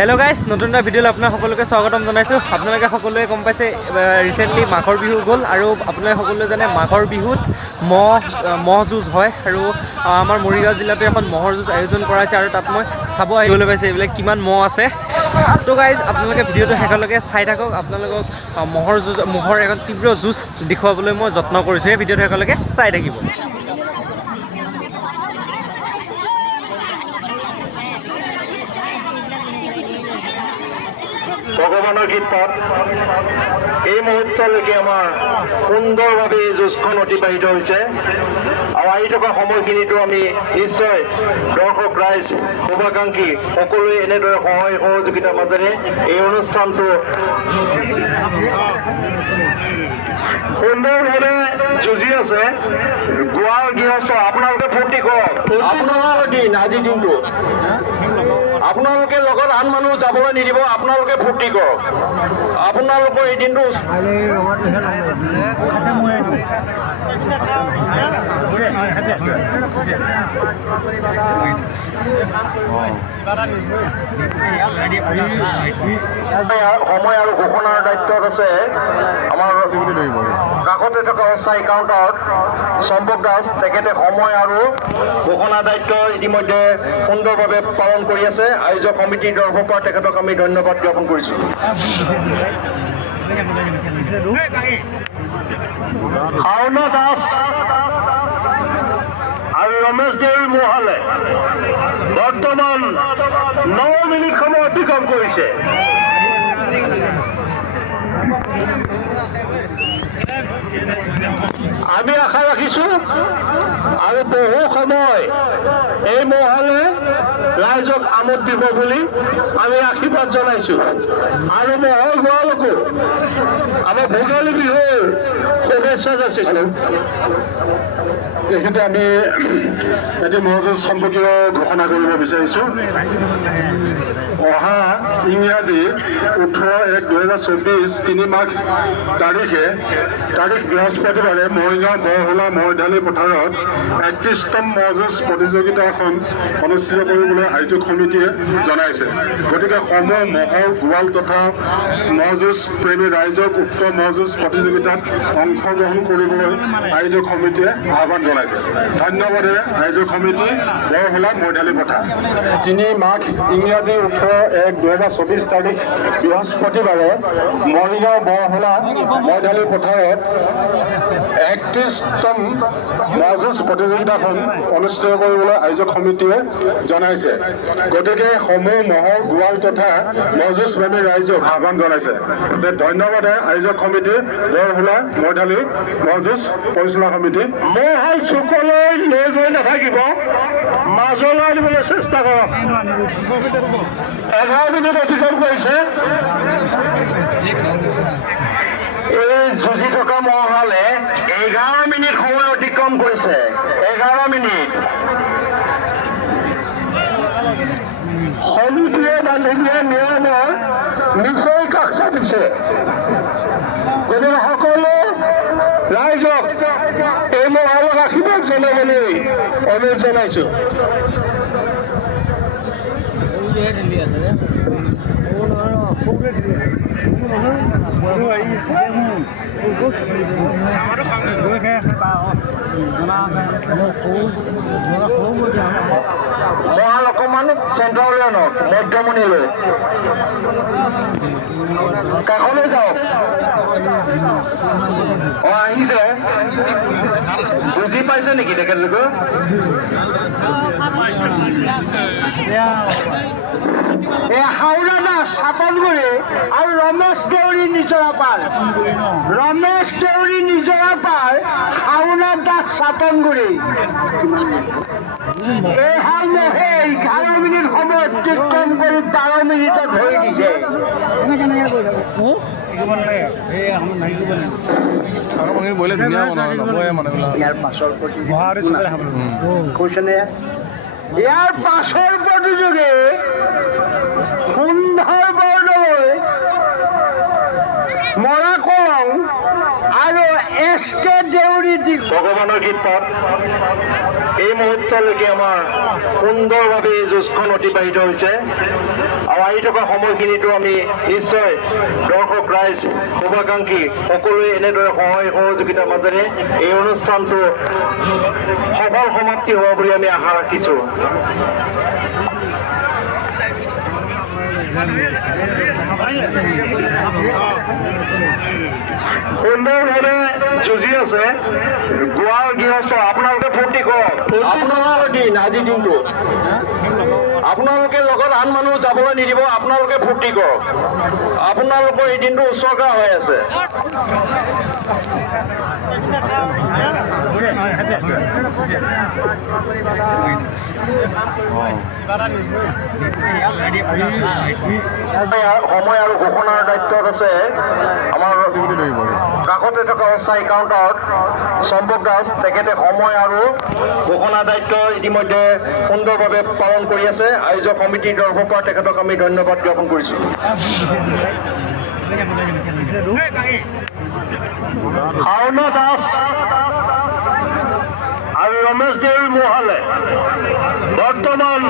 Hello' guys, নতুন এটা ভিডিঅ'লৈ আপোনাক সকলোকে স্বাগতম জনাইছোঁ। আপোনালোকে সকলোৱে গম পাইছে ৰিচেণ্টলি মাঘৰ বিহু গ'ল আৰু আপোনালোকে সকলোৱে জানে মাঘৰ বিহুত ম'হ যুঁজ হয় আৰু আমাৰ মৰিগাঁও জিলাতো এখন ম'হৰ যুঁজ আয়োজন কৰা হৈছে আৰু তাত মই চাব আহিবলৈ পাইছোঁ এইবিলাক কিমান ম'হ আছে। তো গাইজ আপোনালোকে ভিডিঅ'টো শেষলৈকে চাই থাকক। আপোনালোকক ম'হৰ এখন তীব্ৰ যুঁজ দেখুৱাবলৈ মই যত্ন কৰিছোঁ। সেই ভিডিঅ'টো শেষলৈকে চাই থাকিব। ভগৱানৰ কৃপাত এই মুহূৰ্তলৈকে আমাৰ সুন্দৰভাৱে এই যুঁজখন অতিবাহিত হৈছে আৰু আহি থকা সময়খিনিতো আমি নিশ্চয় দৰ্শক ৰাইজ শুভাকাংক্ষী সকলোৱে এনেদৰে সহায় সহযোগিতাৰ মাজেৰে এই অনুষ্ঠানটো সুন্দৰভাৱে যুঁজি আছে। গোৱাৰ গৃহস্থ আপোনালোকে ফূৰ্তি কৰক। আপোনালোকৰ দিন আজিৰ দিনটো আপোনালোকে লগত আন মানুহ যাবলৈ নিদিব। আপোনালোকে ফূৰ্তি কৰক। আপোনালোকৰ এই দিনটো সময় আৰু ঘোষণাৰ দায়িত্বত আছে আমাৰ কাষতে থকা অস্থায়ী কাউণ্টাৰত সম্ভৱ দাস। তেখেতে সময় আৰু ঘোষণাৰ দায়িত্ব ইতিমধ্যে সুন্দৰভাৱে পালন কৰি আছে। আয়োজক সমিতিৰ তৰফৰ পৰা তেখেতক আমি ধন্যবাদ জ্ঞাপন কৰিছোঁ। শাওন দাস আৰু ৰমেশ দেউৰী মহালে বৰ্তমান 9 মিনিট সময় অতিক্ৰম কৰিছে। আমি আশা ৰাখিছো আৰু বহু সময় এই মহালে ৰাইজক আমোদ দিব বুলি আমি আশীৰ্বাদ জনাইছো আৰু মহৰ গোৱালকো আমাৰ ভোগালী বিহুৰ শুভেচ্ছা যাচিছো। তেখেতে আমি এটি মহযুঁজ সম্পৰ্কীয় ঘোষণা কৰিব বিচাৰিছো। অহা ইংৰাজী 18/1/2024 3 মাঘ তাৰিখ বৃহস্পতিবাৰে মৰিগাঁও বৰহোলা মৈদালি পথাৰত 31তম মহযুঁজ প্ৰতিযোগিতা এখন অনুষ্ঠিত কৰিবলৈ আয়োজক সমিতিয়ে জনাইছে। গতিকে সমূহ মহৰ গোৱাল তথা মহযুঁজ প্ৰেমী ৰাইজক উক্ত মহযুঁজ প্ৰতিযোগিতাত অংশগ্ৰহণ কৰিবলৈ আয়োজক সমিতিয়ে আহ্বান জনাইছে। ধন্যবাদেৰে আয়োজক সমিতি বৰহোলা মৈদালি পথাৰ। 3 মাঘ ইংৰাজী 18/1/2024 তাৰিখ বৃহস্পতিবাৰে মৰিগাঁও বৰহোলা মৈদালি পথাৰত 31তম মহযুঁজ প্ৰতিযোগিতাখন অনুষ্ঠিত কৰিবলৈ আয়োজক সমিতিয়ে জনাইছে। গতিকে সমূহ মহৰ গোৱাল তথা মহযুঁজ প্ৰেমী ৰাইজক আহ্বান জনাইছে। ধন্যবাদে আয়োজক সমিতি বৰহোলা মৈদালি মহযুঁজ পৰিচালনা সমিতি। মহল চুকলৈ লৈ গৈ নাথাকিব, মাজলৈ আনিবলৈ চেষ্টা কৰক। 11 মিনিট অতিক্ৰম কৰিছে। এই যুঁজি থকা মহালে 11 মিনিট সময় অতিক্ৰম কৰিছে। 11 মিনিট সমিতিয়ে বান্ধি দিয়া নিয়মৰ নিশ্চয় কাষ চাপিছে। গতিকে সকলো ৰাইজক এই মহালক আশীৰ্বাদ জনাবলৈ অনুৰোধ জনাইছো। মহাল অকমান চেণ্টাৰলৈ আনক, মধ্যমণিলৈ কাষলৈ যাওক। আহিছে, বুজি পাইছে নেকি তেখেতলোকে? হাওৰা দাস চাপনগুৰি আৰু ৰমেশ দেউৰী নিজৰাপাৰ। ৰমেশ দেউৰী নিজৰাপাৰ, হাওৰা দাস চাপনগুৰি। এই হাল মহে 11 মিনিট সময় অতিক্ৰম কৰি 12 মিনিটত ধৰি দিছে। ইয়াৰ পাছৰ প্ৰতিযোগী সুন্দৰ বৰদলৈ মৰা কলং আৰু SK দেউৰী। ভগৱানৰ কৃপাত এই মুহূৰ্তলৈকে আমাৰ সুন্দৰভাৱে এই যুঁজখন অতিবাহিত হৈছে আৰু আহি থকা সময়খিনিতো আমি নিশ্চয় দৰ্শক ৰাইজ শুভাকাংক্ষী সকলোৱে এনেদৰে সহায় সহযোগিতাৰ মাজেৰে এই অনুষ্ঠানটো সফল সমাপ্তি হোৱা বুলি আমি আশা ৰাখিছোঁ। সুন্দৰভাৱে যুঁজি আছে গোৱাৰ গৃহস্থ। আপোনালোকে ফূৰ্তি কৰক, আপোনালোকৰ দিন আজিৰ দিনটো আপোনালোকে লগত আন মানুহ যাবলৈ নিদিব। আপোনালোকে ফূৰ্তি কৰক, আপোনালোকৰ এই দিনটো উৎসৰ্গা হৈ আছে। সময় আৰু ঘোষণাৰ দায়িত্বত আছে আমাৰ কাষতে থকা অস্থায়ী কাউণ্টাৰত চম্পক দাস। তেখেতে সময় আৰু ঘোষণাৰ দায়িত্ব ইতিমধ্যে সুন্দৰভাৱে পালন কৰি আছে। আয়োজক সমিতিৰ তৰফৰ পৰা তেখেতক আমি ধন্যবাদ জ্ঞাপন কৰিছোঁ। শাওন দাস আৰু ৰমেশ দেৱী মহালে বৰ্তমান